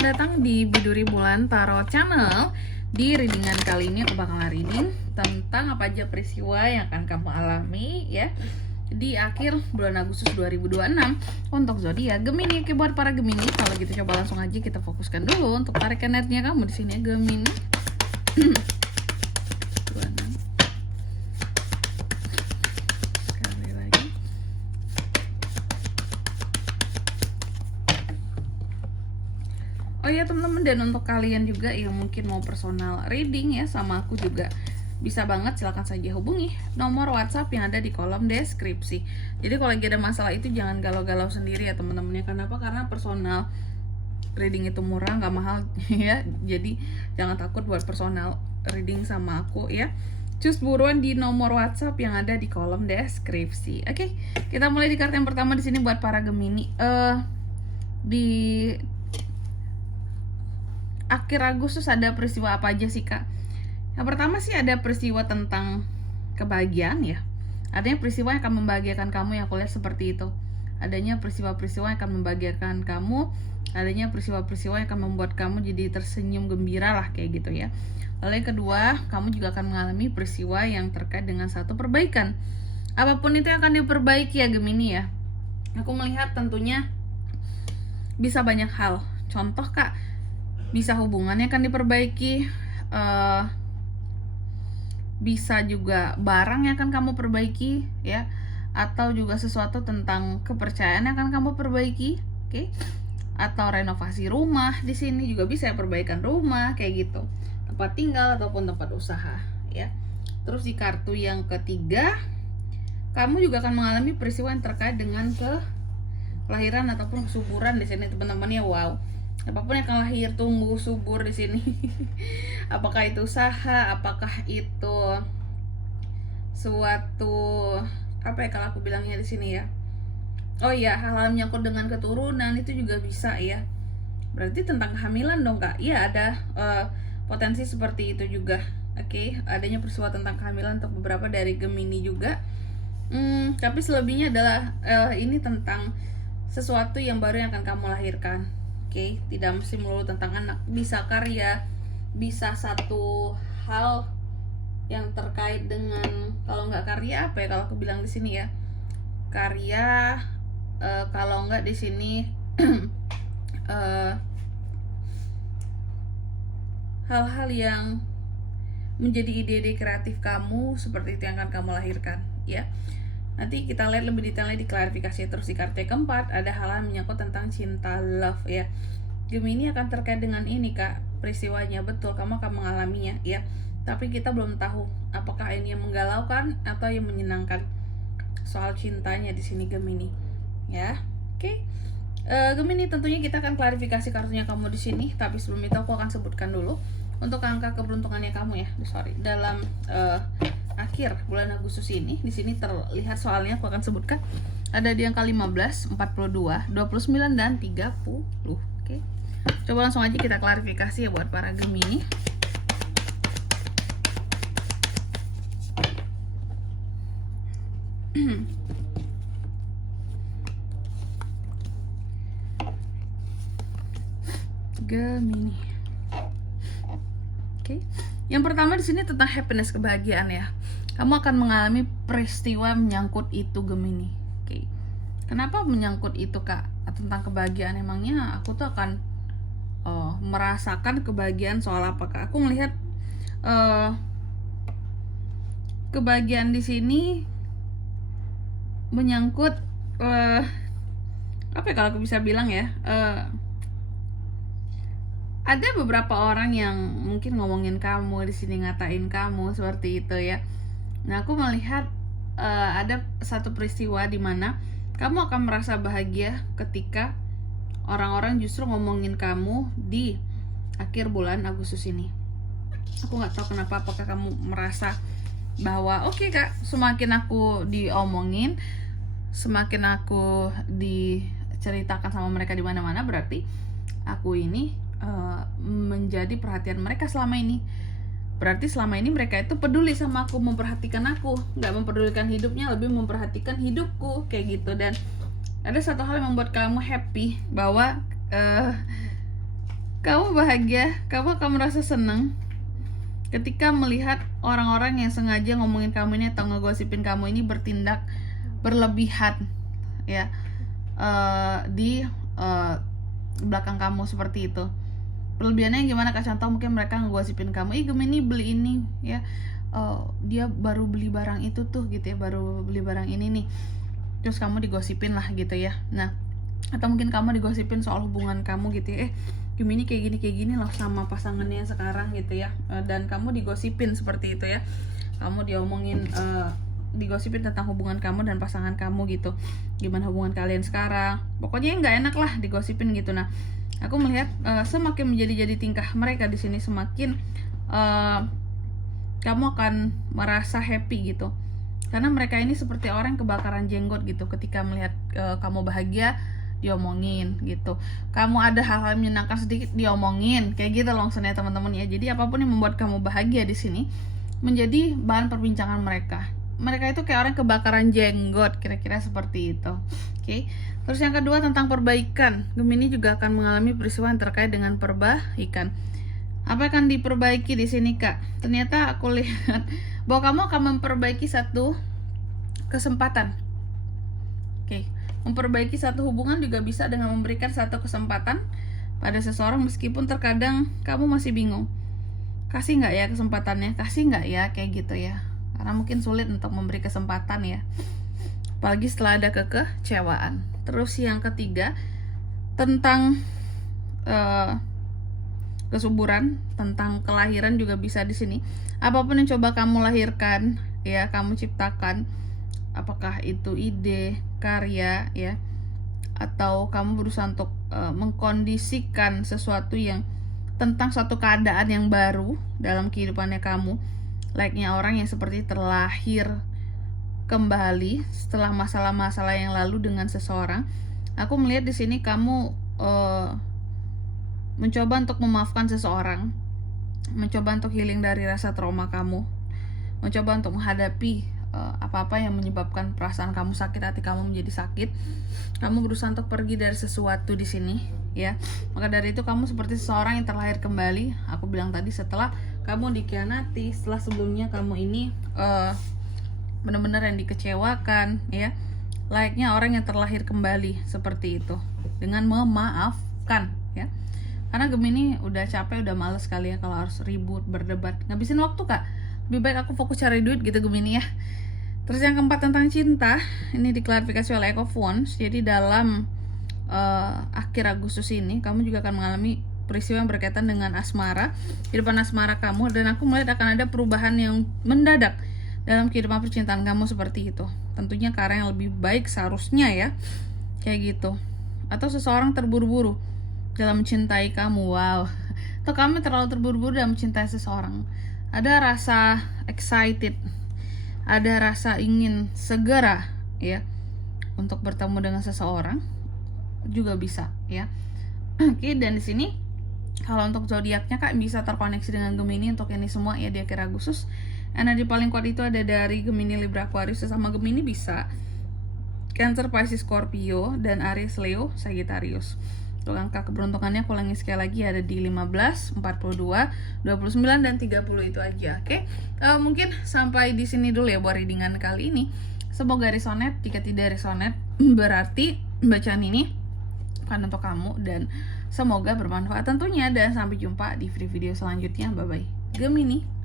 selamat datang di Biduri Bulan Tarot Channel. Di readingan kali ini aku bakalan reading tentang apa aja peristiwa yang akan kamu alami ya di akhir bulan Agustus 2026 untuk zodiak Gemini. Oke, buat para Gemini, kalau gitu coba langsung aja kita fokuskan dulu untuk tarik energinya kamu di sini ya, Gemini. Sekali lagi. Oh ya teman-teman, dan untuk kalian juga yang mungkin mau personal reading ya sama aku juga bisa banget, silahkan saja hubungi nomor WhatsApp yang ada di kolom deskripsi. Jadi kalau lagi ada masalah itu jangan galau-galau sendiri ya teman-temannya. Kenapa? Karena personal reading itu murah, nggak mahal ya. Jadi jangan takut buat personal reading sama aku ya. Cus buruan di nomor WhatsApp yang ada di kolom deskripsi. Oke, kita mulai di kartu yang pertama di sini buat para Gemini. Di akhir Agustus ada peristiwa apa aja sih kak? Yang pertama sih ada peristiwa tentang kebahagiaan ya. Adanya peristiwa yang akan membahagiakan kamu, yang aku lihat seperti itu. Adanya peristiwa-peristiwa yang akan membahagiakan kamu. Adanya peristiwa-peristiwa yang akan membuat kamu jadi tersenyum gembira lah kayak gitu ya. Lalu yang kedua, kamu juga akan mengalami peristiwa yang terkait dengan satu perbaikan. Apapun itu yang akan diperbaiki ya Gemini ya. Aku melihat tentunya bisa banyak hal. Contoh kak, bisa hubungannya akan diperbaiki, bisa juga barang yang akan kamu perbaiki ya, atau juga sesuatu tentang kepercayaan yang akan kamu perbaiki, oke? Atau renovasi rumah di sini juga bisa ya, perbaikan rumah kayak gitu, tempat tinggal ataupun tempat usaha ya. Terus di kartu yang ketiga, kamu juga akan mengalami peristiwa yang terkait dengan kelahiran ataupun kesuburan di sini teman-teman ya. Wow, apapun yang akan lahir tumbuh subur di sini. Apakah itu usaha, apakah itu suatu apa ya kalau aku bilangnya di sini ya. Oh iya, hal-hal menyangkut dengan keturunan itu juga bisa ya. Berarti tentang kehamilan dong kak. Iya, ada potensi seperti itu juga. Oke, adanya peristiwa tentang kehamilan untuk beberapa dari Gemini juga. Tapi selebihnya adalah ini tentang sesuatu yang baru yang akan kamu lahirkan. Oke, tidak mesti melulu tentang anak, bisa karya, bisa satu hal yang terkait dengan, kalau nggak karya apa ya kalau aku bilang di sini ya, karya, kalau nggak di sini hal-hal yang menjadi ide-ide kreatif kamu, seperti itu yang akan kamu lahirkan ya. Nanti kita lihat lebih detailnya di klarifikasi. Terus di kartu keempat ada hal-hal menyangkut tentang cinta, love ya. Gemini akan terkait dengan ini kak, peristiwanya betul kamu akan mengalaminya ya. Tapi kita belum tahu apakah ini yang menggalaukan atau yang menyenangkan soal cintanya di sini Gemini ya. Oke. Gemini, tentunya kita akan klarifikasi kartunya kamu di sini. Tapi sebelum itu aku akan sebutkan dulu untuk angka keberuntungannya kamu ya. Dalam akhir bulan Agustus ini, di sini terlihat soalnya aku akan sebutkan ada di angka 15, 42, 29 dan 30. Oke. Coba langsung aja kita klarifikasi ya buat para Gemini. Gemini. Oke. Yang pertama di sini tentang happiness, kebahagiaan ya. Kamu akan mengalami peristiwa menyangkut itu Gemini. Oke. Kenapa menyangkut itu kak? Tentang kebahagiaan, emangnya aku tuh akan merasakan kebahagiaan soal apa kak? Aku melihat kebahagiaan di sini menyangkut apa ya kalau aku bisa bilang ya, ada beberapa orang yang mungkin ngomongin kamu di sini, ngatain kamu seperti itu ya. Nah, aku melihat ada satu peristiwa di mana kamu akan merasa bahagia ketika orang-orang justru ngomongin kamu di akhir bulan Agustus ini. Aku nggak tahu kenapa, apakah kamu merasa bahwa oke kak, semakin aku diomongin, semakin aku diceritakan sama mereka di mana-mana, berarti aku ini menjadi perhatian mereka selama ini. Berarti selama ini mereka itu peduli sama aku, memperhatikan aku, nggak memperdulikan hidupnya, lebih memperhatikan hidupku kayak gitu. Dan ada satu hal yang membuat kamu happy bahwa Kamu bahagia, kamu akan merasa senang ketika melihat orang-orang yang sengaja ngomongin kamu ini atau ngegosipin kamu ini bertindak berlebihan ya, di belakang kamu seperti itu. Berlebihannya gimana Kak? Contoh mungkin mereka ngegosipin kamu, Gemini beli ini ya, dia baru beli barang itu tuh gitu ya, baru beli barang ini nih, terus kamu digosipin lah gitu ya. Nah, atau mungkin kamu digosipin soal hubungan kamu gitu ya, Gemini kayak gini loh sama pasangannya sekarang gitu ya, dan kamu digosipin seperti itu ya, kamu diomongin, digosipin tentang hubungan kamu dan pasangan kamu gitu, gimana hubungan kalian sekarang, pokoknya nggak enak lah digosipin gitu. Nah, aku melihat semakin menjadi tingkah mereka di sini, semakin kamu akan merasa happy gitu, karena mereka ini seperti orang kebakaran jenggot gitu. Ketika melihat kamu bahagia, diomongin gitu, kamu ada hal-hal menyenangkan sedikit, diomongin kayak gitu langsung ya teman-teman ya. Jadi apapun yang membuat kamu bahagia di sini menjadi bahan perbincangan mereka. Mereka itu kayak orang kebakaran jenggot, kira-kira seperti itu. Oke. Terus yang kedua tentang perbaikan, Gemini juga akan mengalami peristiwa yang terkait dengan perbaikan. Apa yang akan diperbaiki di sini Kak? Ternyata aku lihat bahwa kamu akan memperbaiki satu kesempatan. Oke. Memperbaiki satu hubungan juga bisa dengan memberikan satu kesempatan pada seseorang, meskipun terkadang kamu masih bingung, kasih nggak ya kesempatannya, kasih nggak ya, kayak gitu ya, karena mungkin sulit untuk memberi kesempatan ya, apalagi setelah ada kekecewaan. Terus yang ketiga tentang kesuburan, tentang kelahiran juga bisa di sini. Apapun yang coba kamu lahirkan ya, kamu ciptakan, apakah itu ide, karya ya, atau kamu berusaha untuk mengkondisikan sesuatu yang tentang suatu keadaan yang baru dalam kehidupannya kamu, layaknya orang yang seperti terlahir kembali setelah masalah-masalah yang lalu dengan seseorang. Aku melihat di sini kamu mencoba untuk memaafkan seseorang, mencoba untuk healing dari rasa trauma kamu, mencoba untuk menghadapi apa-apa yang menyebabkan perasaan kamu sakit, hati kamu menjadi sakit. Kamu berusaha untuk pergi dari sesuatu di sini ya. Maka dari itu kamu seperti seseorang yang terlahir kembali. Aku bilang tadi, setelah kamu dikhianati, setelah sebelumnya kamu ini benar-benar yang dikecewakan ya, layaknya orang yang terlahir kembali seperti itu, dengan memaafkan ya. Karena Gemini udah capek, udah males kali ya kalau harus ribut, berdebat, ngabisin waktu Kak. Lebih baik aku fokus cari duit gitu Gemini ya. Terus yang keempat tentang cinta, ini diklarifikasi oleh Echo of Wands. Jadi dalam akhir Agustus ini kamu juga akan mengalami peristiwa yang berkaitan dengan asmara, kehidupan asmara kamu, dan aku melihat akan ada perubahan yang mendadak dalam kehidupan percintaan kamu seperti itu. Tentunya ke arah yang lebih baik seharusnya ya, kayak gitu. Atau seseorang terburu-buru dalam mencintai kamu, wow. Atau kamu terlalu terburu-buru dalam mencintai seseorang. Ada rasa excited, ada rasa ingin segera ya untuk bertemu dengan seseorang, juga bisa ya. Oke, dan di sini kalau untuk zodiaknya Kak bisa terkoneksi dengan Gemini untuk ini semua ya di akhir Agustus. Energi paling kuat itu ada dari Gemini, Libra, Aquarius. Sesama Gemini bisa Cancer, Pisces, Scorpio, dan Aries, Leo, Sagittarius. Untuk angka keberuntungannya aku ulangi sekali lagi, ada di 15, 42, 29, dan 30 itu aja. Oke. Mungkin sampai di sini dulu ya buat readingan kali ini. Semoga resonate. Jika tidak resonate, berarti bacaan ini bukan untuk kamu, dan semoga bermanfaat tentunya. Dan sampai jumpa di video selanjutnya. Bye bye Gemini.